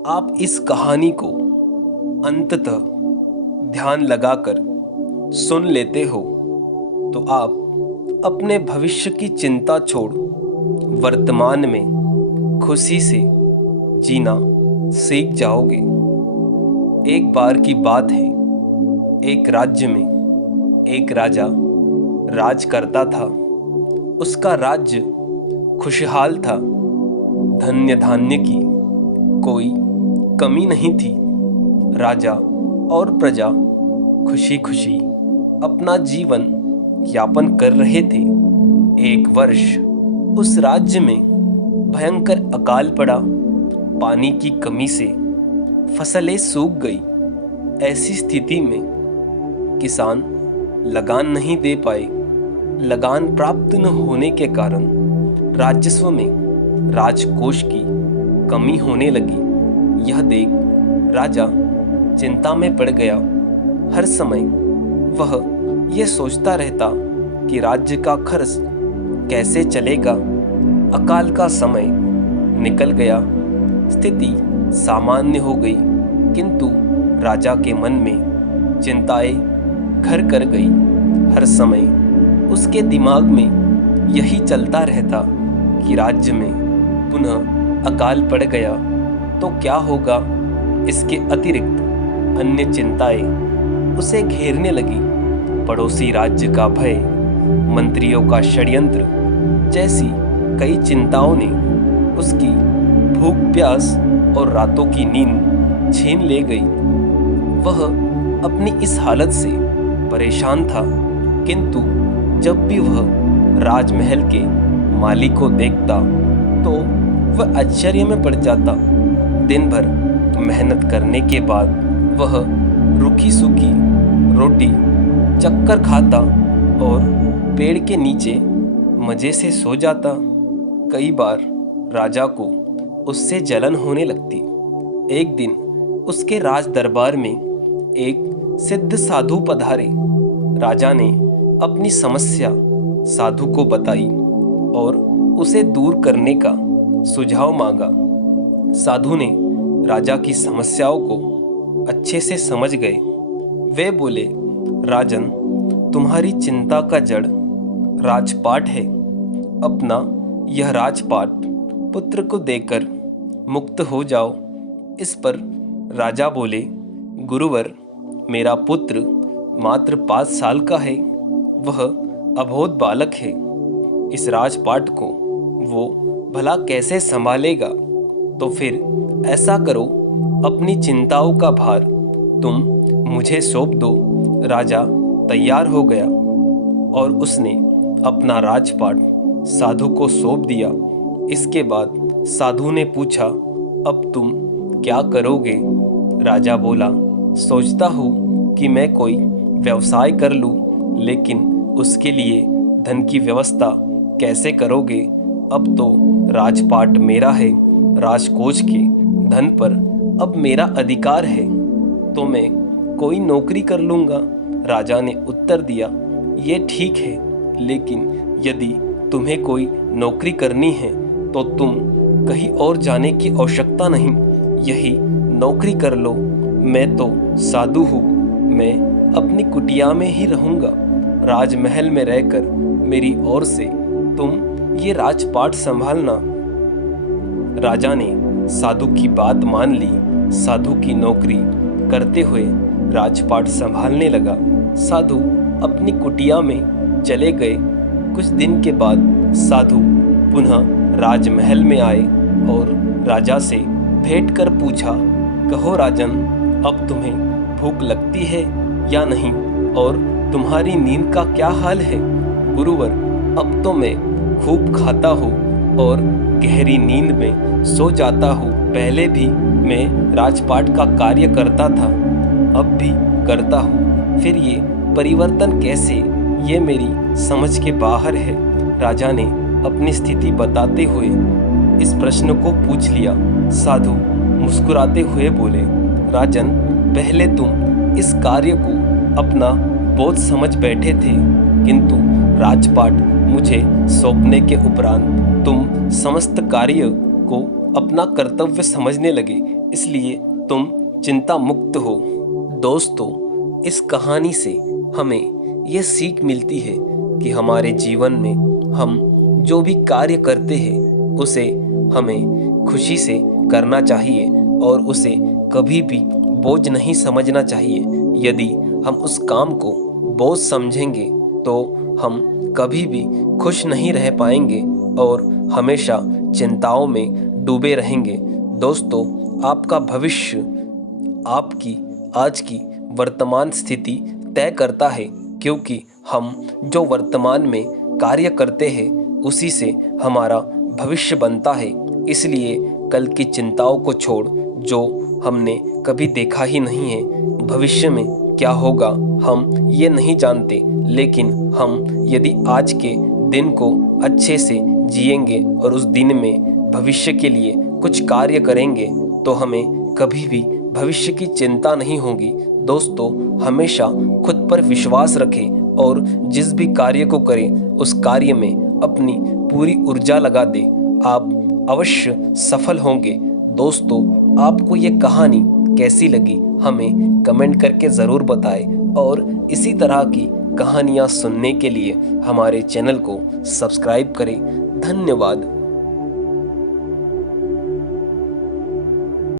आप इस कहानी को अंततः ध्यान लगाकर सुन लेते हो तो आप अपने भविष्य की चिंता छोड़ वर्तमान में खुशी से जीना सीख जाओगे। एक बार की बात है, एक राज्य में एक राजा राज करता था। उसका राज्य खुशहाल था, धन्य धान्य की कोई कमी नहीं थी। राजा और प्रजा खुशी खुशी अपना जीवन यापन कर रहे थे। एक वर्ष उस राज्य में भयंकर अकाल पड़ा। पानी की कमी से फसलें सूख गई। ऐसी स्थिति में किसान लगान नहीं दे पाए। लगान प्राप्त न होने के कारण राजस्व में राजकोष की कमी होने लगी। यह देख राजा चिंता में पड़ गया। हर समय वह यह सोचता रहता कि राज्य का खर्च कैसे चलेगा। अकाल का समय निकल गया, स्थिति सामान्य हो गई, किंतु राजा के मन में चिंताएं घर कर गई। हर समय उसके दिमाग में यही चलता रहता कि राज्य में पुनः अकाल पड़ गया तो क्या होगा। इसके अतिरिक्त अन्य चिंताएं उसे घेरने लगी। पड़ोसी राज्य का भय, मंत्रियों का षड्यंत्र जैसी कई चिंताओं ने उसकी भूख प्यास और रातों की नींद छीन ले गई। वह अपनी इस हालत से परेशान था, किंतु जब भी वह राजमहल के माली को देखता तो वह आश्चर्य में पड़ जाता। दिन भर मेहनत करने के बाद वह रूखी सूखी रोटी चक्कर खाता और पेड़ के नीचे मजे से सो जाता। कई बार राजा को उससे जलन होने लगती। एक दिन उसके राज दरबार में एक सिद्ध साधु पधारे। राजा ने अपनी समस्या साधु को बताई और उसे दूर करने का सुझाव मांगा। साधु ने राजा की समस्याओं को अच्छे से समझ गए। वे बोले, राजन, तुम्हारी चिंता का जड़ राजपाट है। अपना यह राजपाट पुत्र को देकर मुक्त हो जाओ। इस पर राजा बोले, गुरुवर, मेरा पुत्र मात्र 5 साल का है। वह अबोध बालक है। इस राजपाट को वो भला कैसे संभालेगा। तो फिर ऐसा करो, अपनी चिंताओं का भार तुम मुझे सौंप दो। राजा तैयार हो गया और उसने अपना राजपाट साधु को सौंप दिया। इसके बाद साधु ने पूछा, अब तुम क्या करोगे। राजा बोला, सोचता हूँ कि मैं कोई व्यवसाय कर लूँ, लेकिन उसके लिए धन की व्यवस्था कैसे करोगे। अब तो राजपाट मेरा है, राजकोष के धन पर अब मेरा अधिकार है, तो मैं कोई नौकरी कर लूँगा। राजा ने उत्तर दिया, ये ठीक है, लेकिन यदि तुम्हें कोई नौकरी करनी है तो तुम कहीं और जाने की आवश्यकता नहीं, यही नौकरी कर लो। मैं तो साधु हूँ, मैं अपनी कुटिया में ही रहूँगा। राजमहल में रहकर मेरी ओर से तुम ये राजपाट संभालना। राजा ने साधु की बात मान ली। साधु की नौकरी करते हुए राजपाट संभालने लगा। साधु अपनी कुटिया में चले गए। कुछ दिन के बाद साधु पुनः राजमहल में आए और राजा से भेंट कर पूछा, कहो राजन, अब तुम्हें भूख लगती है या नहीं, और तुम्हारी नींद का क्या हाल है। गुरुवर, अब तो मैं खूब खाता हूँ और गहरी नींद में सो जाता हूँ। पहले भी मैं राजपाट का कार्य करता था, अब भी करता हूँ, फिर ये परिवर्तन कैसे, ये मेरी समझ के बाहर है। राजा ने अपनी स्थिति बताते हुए इस प्रश्न को पूछ लिया। साधु मुस्कुराते हुए बोले, राजन, पहले तुम इस कार्य को अपना बोझ समझ बैठे थे, किंतु राजपाट मुझे सौंपने के उपरांत तुम समस्त कार्य को अपना कर्तव्य समझने लगे। इसलिए तुम चिंता मुक्त हो। दोस्तों, इस कहानी से हमें यह सीख मिलती है कि हमारे जीवन में हम जो भी कार्य करते हैं उसे हमें खुशी से करना चाहिए और उसे कभी भी बोझ नहीं समझना चाहिए। यदि हम उस काम को बोझ समझेंगे तो हम कभी भी खुश नहीं रह पाएंगे और हमेशा चिंताओं में डूबे रहेंगे। दोस्तों, आपका भविष्य आपकी आज की वर्तमान स्थिति तय करता है, क्योंकि हम जो वर्तमान में कार्य करते हैं उसी से हमारा भविष्य बनता है। इसलिए कल की चिंताओं को छोड़, जो हमने कभी देखा ही नहीं है, भविष्य में क्या होगा हम ये नहीं जानते, लेकिन हम यदि आज के दिन को अच्छे से जिएंगे और उस दिन में भविष्य के लिए कुछ कार्य करेंगे तो हमें कभी भी भविष्य की चिंता नहीं होगी। दोस्तों, हमेशा खुद पर विश्वास रखें और जिस भी कार्य को करें उस कार्य में अपनी पूरी ऊर्जा लगा दें। आप अवश्य सफल होंगे। दोस्तों, आपको ये कहानी कैसी लगी हमें कमेंट करके ज़रूर बताएं और इसी तरह की कहानियाँ सुनने के लिए हमारे चैनल को सब्सक्राइब करें। धन्यवाद।